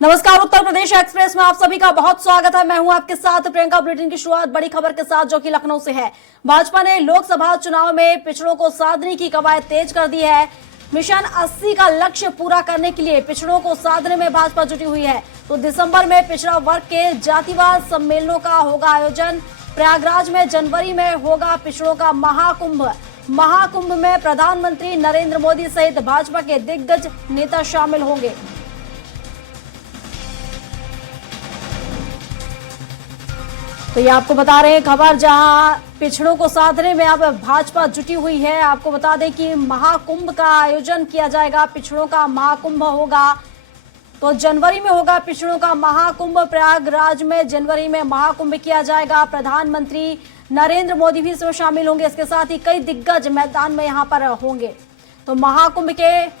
नमस्कार, उत्तर प्रदेश एक्सप्रेस में आप सभी का बहुत स्वागत है। मैं हूं आपके साथ प्रियंका। बुलेटिन की शुरुआत बड़ी खबर के साथ जो कि लखनऊ से है। भाजपा ने लोकसभा चुनाव में पिछड़ों को साधने की कवायद तेज कर दी है। मिशन 80 का लक्ष्य पूरा करने के लिए पिछड़ों को साधने में भाजपा जुटी हुई है। तो दिसंबर में पिछड़ा वर्ग के जातिवार सम्मेलनों का होगा आयोजन। प्रयागराज में जनवरी में होगा पिछड़ों का महाकुंभ में प्रधानमंत्री नरेंद्र मोदी सहित भाजपा के दिग्गज नेता शामिल होंगे। तो ये आपको बता रहे हैं खबर, जहां पिछड़ों को साधने में अब भाजपा जुटी हुई है। आपको बता दें कि महाकुंभ का आयोजन किया जाएगा। पिछड़ों का महाकुंभ होगा, तो जनवरी में होगा पिछड़ों का महाकुंभ। प्रयागराज में जनवरी में महाकुंभ किया जाएगा। प्रधानमंत्री नरेंद्र मोदी भी इसमें शामिल होंगे। इसके साथ ही कई दिग्गज मैदान में यहां पर होंगे। तो महाकुंभ के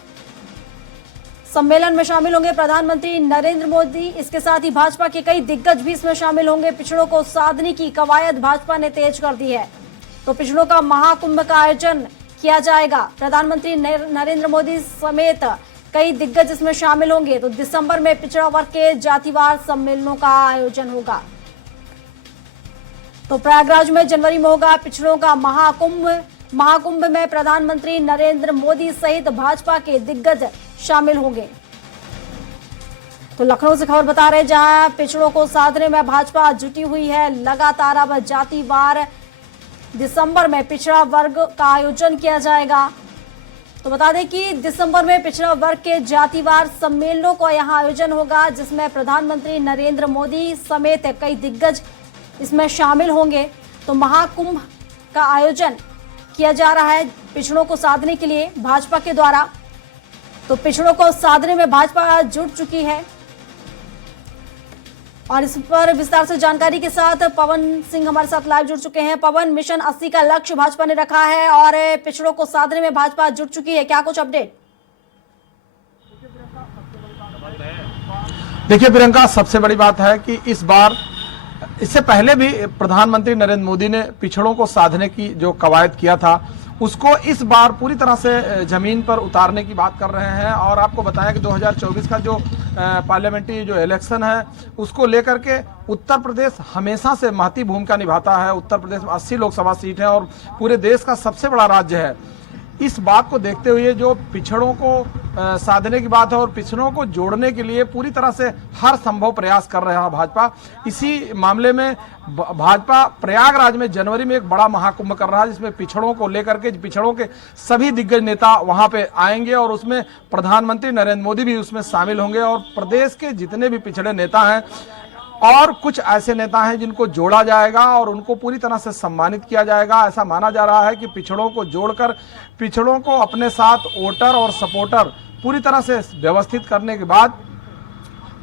सम्मेलन में शामिल होंगे प्रधानमंत्री नरेंद्र मोदी। इसके साथ ही भाजपा के कई दिग्गज भी इसमें शामिल होंगे। पिछड़ों को साधने की कवायद भाजपा ने तेज कर दी है। तो पिछड़ों का महाकुंभ का आयोजन किया जाएगा। प्रधानमंत्री नरेंद्र मोदी समेत कई दिग्गज इसमें शामिल होंगे। तो दिसंबर में पिछड़ा वर्ग के जातिवार सम्मेलनों का आयोजन होगा। तो प्रयागराज में जनवरी में होगा पिछड़ों का महाकुंभ में प्रधानमंत्री नरेंद्र मोदी सहित भाजपा के दिग्गज शामिल होंगे। तो लखनऊ से खबर बता रहे, जहां पिछड़ों को साधने में भाजपा जुटी हुई है लगातार। अब जातिवार दिसंबर में पिछड़ा वर्ग का आयोजन किया जाएगा। तो बता दें कि दिसंबर में पिछड़ा वर्ग के जातिवार सम्मेलनों का यहां आयोजन होगा, जिसमें प्रधानमंत्री नरेंद्र मोदी समेत कई दिग्गज इसमें शामिल होंगे। तो महाकुंभ का आयोजन किया जा रहा है पिछड़ों को साधने के लिए भाजपा के द्वारा। तो पिछड़ों को साधने में भाजपा जुट चुकी है। और इस पर विस्तार से जानकारी के साथ पवन सिंह हमारे साथ लाइव जुड़ चुके हैं। पवन, मिशन 80 का लक्ष्य भाजपा ने रखा है और पिछड़ों को साधने में भाजपा जुट चुकी है, क्या कुछ अपडेट? देखिए प्रियंका, सबसे बड़ी बात है कि इस बार, इससे पहले भी प्रधानमंत्री नरेंद्र मोदी ने पिछड़ों को साधने की जो कवायद किया था, उसको इस बार पूरी तरह से जमीन पर उतारने की बात कर रहे हैं। और आपको बताया कि 2024 का जो पार्लियामेंट्री जो इलेक्शन है, उसको लेकर के उत्तर प्रदेश हमेशा से महती भूमिका निभाता है। उत्तर प्रदेश में 80 लोकसभा सीट है और पूरे देश का सबसे बड़ा राज्य है। इस बात को देखते हुए जो पिछड़ों को साधने की बात है और पिछड़ों को जोड़ने के लिए पूरी तरह से हर संभव प्रयास कर रहा है भाजपा। इसी मामले में भाजपा प्रयागराज में जनवरी में एक बड़ा महाकुंभ कर रहा है, जिसमें पिछड़ों को लेकर के पिछड़ों के सभी दिग्गज नेता वहां पे आएंगे और उसमें प्रधानमंत्री नरेंद्र मोदी भी उसमें शामिल होंगे। और प्रदेश के जितने भी पिछड़े नेता हैं और कुछ ऐसे नेता हैं जिनको जोड़ा जाएगा और उनको पूरी तरह से सम्मानित किया जाएगा। ऐसा माना जा रहा है कि पिछड़ों को जोड़कर पिछड़ों को अपने साथ वोटर और सपोर्टर पूरी तरह से व्यवस्थित करने के बाद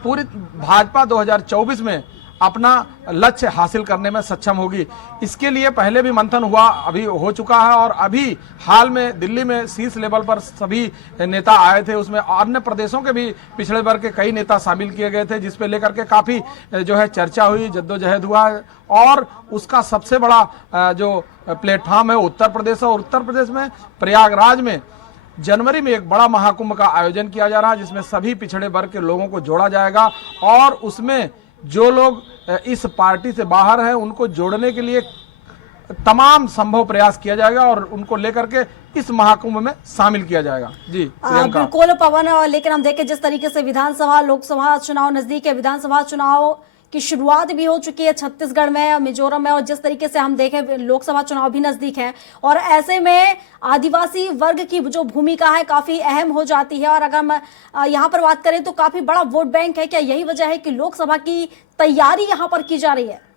पूरी भाजपा 2024 में अपना लक्ष्य हासिल करने में सक्षम होगी। इसके लिए पहले भी मंथन हुआ, अभी हो चुका है और अभी हाल में दिल्ली में शीर्ष लेवल पर सभी नेता आए थे। उसमें अन्य प्रदेशों के भी पिछड़े वर्ग के कई नेता शामिल किए गए थे, जिसपे लेकर के काफी जो है चर्चा हुई, जद्दोजहद हुआ। और उसका सबसे बड़ा जो प्लेटफॉर्म है उत्तर प्रदेश है। और उत्तर प्रदेश में प्रयागराज में जनवरी में एक बड़ा महाकुंभ का आयोजन किया जा रहा है, जिसमें सभी पिछड़े वर्ग के लोगों को जोड़ा जाएगा। और उसमें जो लोग इस पार्टी से बाहर हैं उनको जोड़ने के लिए तमाम संभव प्रयास किया जाएगा और उनको लेकर के इस महाकुंभ में शामिल किया जाएगा। जी बिल्कुल पवन, लेकिन हम देखें जिस तरीके से विधानसभा लोकसभा चुनाव नजदीक है, विधानसभा चुनाव की शुरुआत भी हो चुकी है छत्तीसगढ़ में, मिजोरम में, और जिस तरीके से हम देखें लोकसभा चुनाव भी नजदीक है और ऐसे में आदिवासी वर्ग की जो भूमिका है काफी अहम हो जाती है। और अगर हम यहाँ पर बात करें तो काफी बड़ा वोट बैंक है। क्या यही वजह है कि लोकसभा की तैयारी यहाँ पर की जा रही है?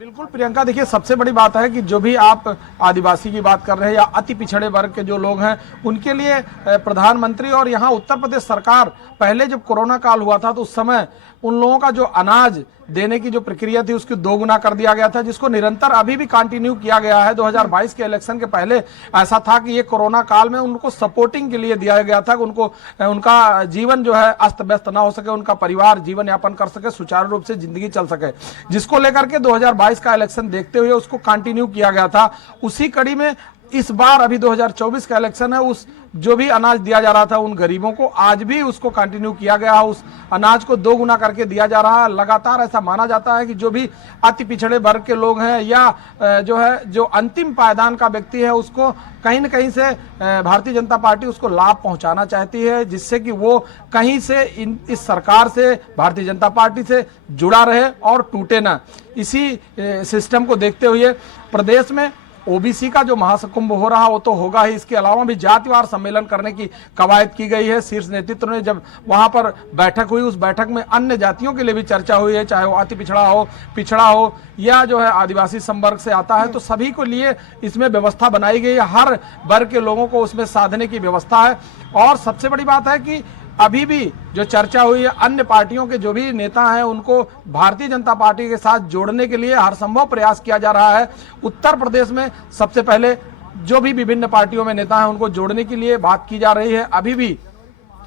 बिल्कुल प्रियंका, देखिए सबसे बड़ी बात है कि जो भी आप आदिवासी की बात कर रहे हैं या अति पिछड़े वर्ग के जो लोग हैं, उनके लिए प्रधानमंत्री और यहाँ उत्तर प्रदेश सरकार, पहले जब कोरोना काल हुआ था तो उस समय उन लोगों का जो अनाज देने की जो प्रक्रिया थी उसकी 2 गुना कर दिया गया था, जिसको निरंतर अभी भी कंटिन्यू किया गया है। 2022 के इलेक्शन के पहले ऐसा था कि ये कोरोना काल में उनको सपोर्टिंग के लिए दिया गया था कि उनको उनका जीवन जो है अस्त व्यस्त ना हो सके, उनका परिवार जीवन यापन कर सके, सुचारू रूप से जिंदगी चल सके, जिसको लेकर के 2022 का इलेक्शन देखते हुए उसको कंटिन्यू किया गया था। उसी कड़ी में इस बार अभी 2024 का इलेक्शन है, उस जो भी अनाज दिया जा रहा था उन गरीबों को, आज भी उसको कंटिन्यू किया गया, उस अनाज को 2 गुना करके दिया जा रहा है। लगातार ऐसा माना जाता है कि जो भी अति पिछड़े वर्ग के लोग हैं या जो अंतिम पायदान का व्यक्ति है, उसको कहीं न कहीं से भारतीय जनता पार्टी उसको लाभ पहुंचाना चाहती है, जिससे कि वो कहीं से इस सरकार से, भारतीय जनता पार्टी से जुड़ा रहे और टूटे ना। इसी सिस्टम को देखते हुए प्रदेश में ओबीसी का जो महाकुंभ हो रहा वो तो होगा ही, इसके अलावा भी जातिवार सम्मेलन करने की कवायद की गई है। शीर्ष नेतृत्व ने जब वहां पर बैठक हुई, उस बैठक में अन्य जातियों के लिए भी चर्चा हुई है, चाहे वो अति पिछड़ा हो या जो है आदिवासी संवर्ग से आता है, तो सभी को लिए इसमें व्यवस्था बनाई गई है। हर वर्ग के लोगों को उसमें साधने की व्यवस्था है। और सबसे बड़ी बात है कि अभी भी जो चर्चा हुई है, अन्य पार्टियों के जो भी नेता हैं उनको भारतीय जनता पार्टी के साथ जोड़ने के लिए हर संभव प्रयास किया जा रहा है। उत्तर प्रदेश में सबसे पहले जो भी विभिन्न पार्टियों में नेता हैं उनको जोड़ने के लिए बात की जा रही है। अभी भी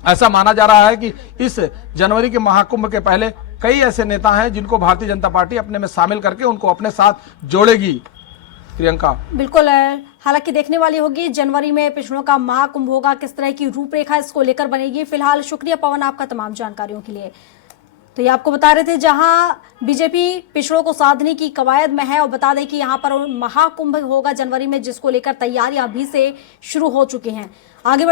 ऐसा माना जा रहा है कि इस जनवरी के महाकुंभ के पहले कई ऐसे नेता हैं जिनको भारतीय जनता पार्टी अपने में शामिल करके उनको अपने साथ जोड़ेगी। प्रियंका, बिल्कुल, हालांकि देखने वाली होगी जनवरी में पिछड़ों का महाकुंभ होगा, किस तरह की रूपरेखा इसको लेकर बनेगी। फिलहाल शुक्रिया पवन आपका तमाम जानकारियों के लिए। तो ये आपको बता रहे थे जहां बीजेपी पिछड़ों को साधने की कवायद में है, और बता दें कि यहां पर महाकुंभ होगा जनवरी में, जिसको लेकर तैयारियां अभी से शुरू हो चुकी हैं। आगे